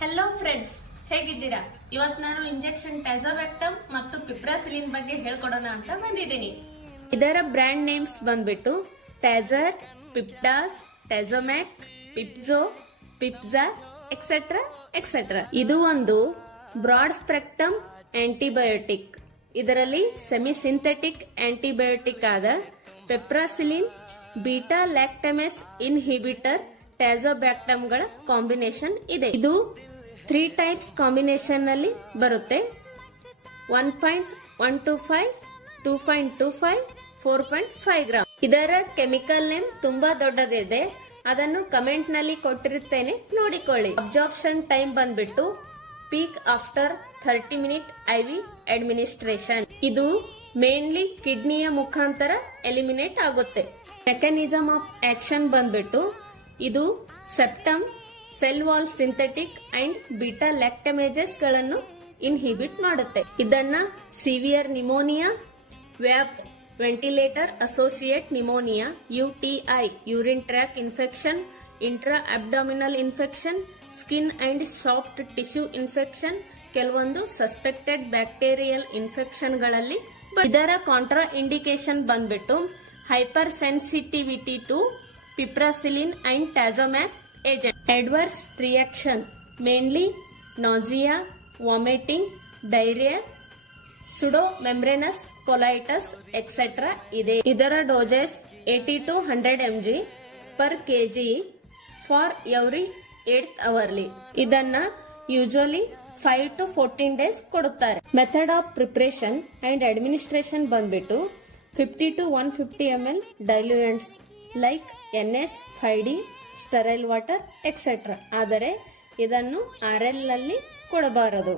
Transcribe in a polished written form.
Hello friends, ಹೇಗಿದ್ದೀರಾ? ಇವತ್ತು ನಾನು ಇಂಜೆಕ್ಷನ್ ಟ್ಯಾಜೋಬ್ಯಾಕ್ಟಮ್ ಮತ್ತು ಪಿಪ್ರಾಸಿಲಿನ್ ಬಗ್ಗೆ ಹೇಳ್ಕೊಡೋಣ ಅಂತ ಬಂದಿದ್ದೀನಿ. ಇದರ ಬ್ರ್ಯಾಂಡ್ ನೇಮ್ಸ್ ಬಂದ್ಬಿಟ್ಟು ಟ್ಯಾಜರ್, ಪಿಪ್ಟಾಸ್, ಟ್ಯಾಜೋಮ್ಯಾಕ್, ಪಿಪ್ಜೋ, ಪಿಪ್ಜಾ ಎಕ್ಸೆಟ್ರಾ ಎಕ್ಸೆಟ್ರಾ. ಇದು ಒಂದು ಬ್ರಾಡ್ ಸ್ಪೆಕ್ಟ್ರಮ್ ಆಂಟಿಬಯೋಟಿಕ್. ಇದರಲ್ಲಿ ಸೆಮಿ ಸಿಂಥೆಟಿಕ್ ಆಂಟಿಬಯೋಟಿಕ್ ಆದ ಪೆಪ್ರಾಸಿಲಿನ್, ಬೀಟಾ ಲ್ಯಾಕ್ಟಮೇಸ್ ಇನ್ಹಿಬಿಟರ್, ಟ್ಯಾಜೋಬ್ಯಾಕ್ಟಮ್ ಗಳ ಕಾಂಬಿನೇಷನ್ ಇದೆ. ಇದು 3 ಟೈಪ್ಸ್ ಕಾಂಬಿನೇಷನ್ ನಲ್ಲಿ ಬರುತ್ತೆ. 1.125, 2.25, 4.5 ಗ್ರಾಮ್. ಇದರ ಕೆಮಿಕಲ್ ನೇಮ್ ತುಂಬಾ ದೊಡ್ಡದಿದೆ, ಅದನ್ನು ಕಮೆಂಟ್ ನಲ್ಲಿ ಕೊಟ್ಟಿರುತ್ತೇನೆ, ನೋಡಿಕೊಳ್ಳಿ. ಅಬ್ಸಾರ್ಪ್ಷನ್ ಟೈಮ್ ಬಂದ್ಬಿಟ್ಟು peak after 30 minute IV administration. ಇದು ಮೇನ್ಲಿ ಕಿಡ್ನಿಯ ಮುಖಾಂತರ ಎಲಿಮಿನೇಟ್ ಆಗುತ್ತೆ. ಮೆಕ್ಯಾನಿಸಮ್ ಆಫ್ ಆಕ್ಷನ್ ಬಂದ್ಬಿಟ್ಟು ಇದು septum, cell wall synthetic and beta lactamases ಗಳನ್ನು ಇನ್ಹಿಬಿಟ್ ಮಾಡುತ್ತೆ. ಇದನ್ನ severe pneumonia, VAP ventilator associate pneumonia, UTI urine tract infection, intra abdominal infection, skin and soft tissue infection, ಕೆಲವೊಂದು suspected bacterial infection ಗಳಲ್ಲಿ. ಇದರ contraindication ಬಂದ್ಬಿಟ್ಟು hypersensitivity to piperacillin and tazobactam agent. Adverse reaction mainly nausea, vomiting, diarrhoea, pseudomembranous colitis etcetera ಇದೆ. ಇದರ dosage 80 to 100 mg per kg for every 8th hourly. ಇದನ್ನ usually 5 to 14 days ಕೊಡುತ್ತಾರೆ. Method of preparation and administration ಬಂದ್ಬಿಟ್ಟು 50 to 150 ml diluents like NS, 5D, sterile water etcetera. ಆದರೆ ಇದನ್ನು RL ನಲ್ಲಿ ಕೊಡಬಾರದು.